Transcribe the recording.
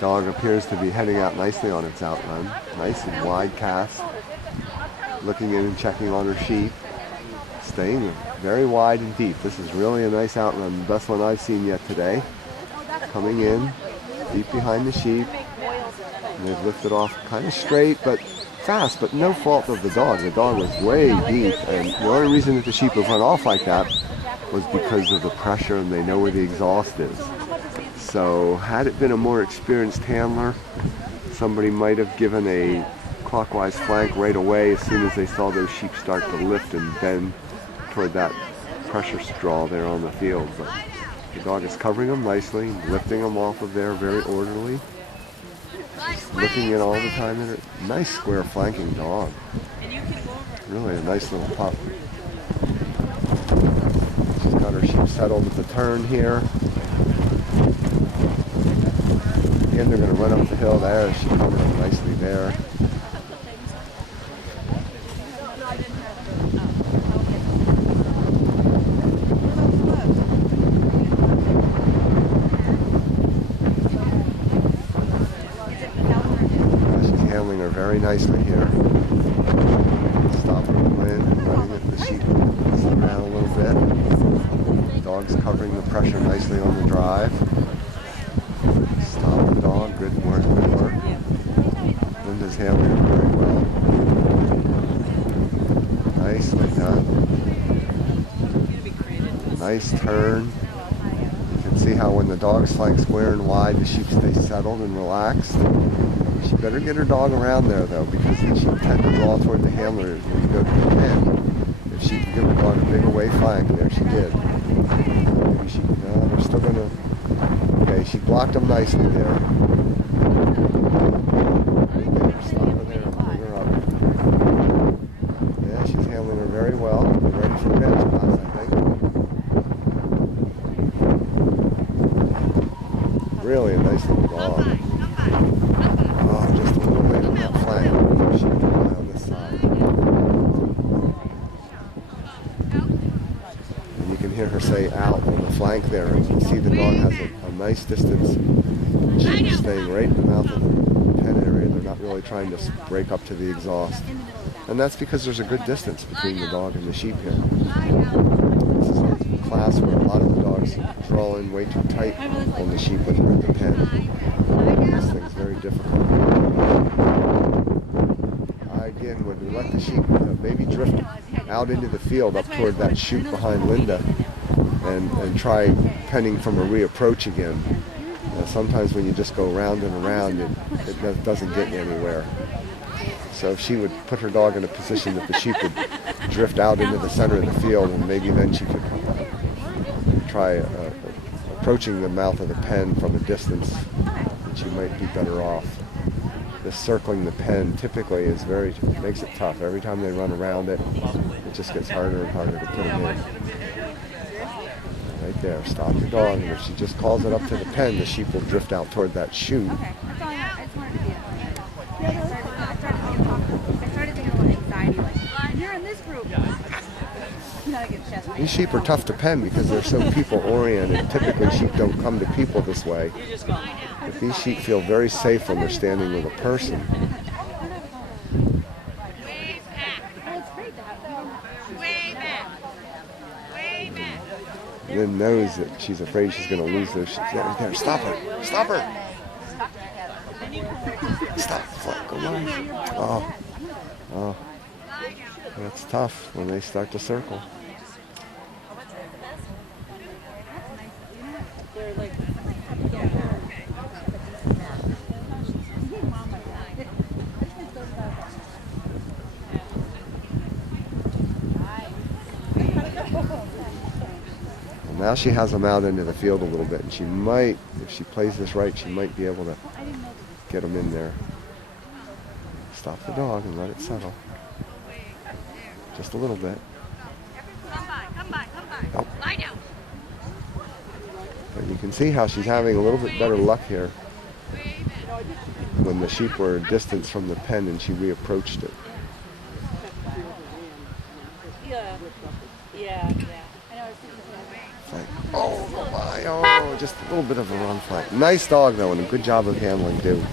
Dog appears to be heading out nicely on its outrun. Nice and wide cast. Looking in and checking on her sheep. Staying very wide and deep. This is really a nice outrun. The best one I've seen yet today. Coming in deep behind the sheep. And they've lifted off kind of straight but fast, but no fault of the dog. The dog was way deep, and the only reason that the sheep have run off like that was because of the pressure, and they know where the exhaust is. So had it been a more experienced handler, somebody might have given a clockwise flank right away as soon as they saw those sheep start to lift and bend toward that pressure straw there on the field. But the dog is covering them nicely, lifting them off of there very orderly. Just looking in all the time at her. Nice square flanking dog. Really a nice little pup. She's got her sheep settled at the turn here. Again, they're going to run up the hill there. She covered them nicely there. Very nicely here. Stopping LYN and running at the sheep around a little bit. Dog's covering the pressure nicely on the drive. Stop the dog. Good work, good work. Linda's handling it very well. Nicely done. Nice turn. You can see how when the dog's flank square and wide, the sheep stay settled and relaxed. She better get her dog around there though, because the sheep tend to draw toward the handler when you go to the pen. If she can give her dog a big away flank, there she did. Maybe she, no, they're still gonna, okay, she blocked them nicely there. Right there, stop her there and bring her up. Yeah, she's handling her very well. Ready for bench pass, I think. Really a nice little dog. Just a little bit on that flank. She can lie on this side. And you can hear her say out on the flank there. And you can see the dog has a nice distance. She's staying right in the mouth of the pen area. They're not really trying to break up to the exhaust. And that's because there's a good distance between the dog and the sheep here. This is a class where a lot of the dogs draw in way too tight on the sheep when they're at the pen. This thing's very difficult. Again, when we let the sheep maybe drift out into the field up toward that chute behind Linda and try penning from a reapproach again. Sometimes when you just go round and around, it doesn't get you anywhere. So if she would put her dog in a position that the sheep would drift out into the center of the field, and maybe then she could try approaching the mouth of the pen from a distance, she might be better off. This circling the pen typically makes it tough. Every time they run around it, it just gets harder and harder to put them in. Right there, stop the dog, and if she just calls it up to the pen, the sheep will drift out toward that chute. These sheep are tough to pen because they're so people-oriented. Typically, sheep don't come to people this way. But these sheep feel very safe when they're standing with a person. Lynn knows that she's afraid she's going to lose those sheep. There, stop her! Stop her! Stop! Come on! Oh, that's tough when they start to circle. Now she has them out into the field a little bit, and she might, if she plays this right, she might be able to get them in there. Stop the dog and let it settle. Just a little bit. Oh. But you can see how she's having a little bit better luck here when the sheep were a distance from the pen and she reapproached it. Yeah. Oh my, oh Oh, just a little bit of a run fight. Nice dog though, and a good job of handling too.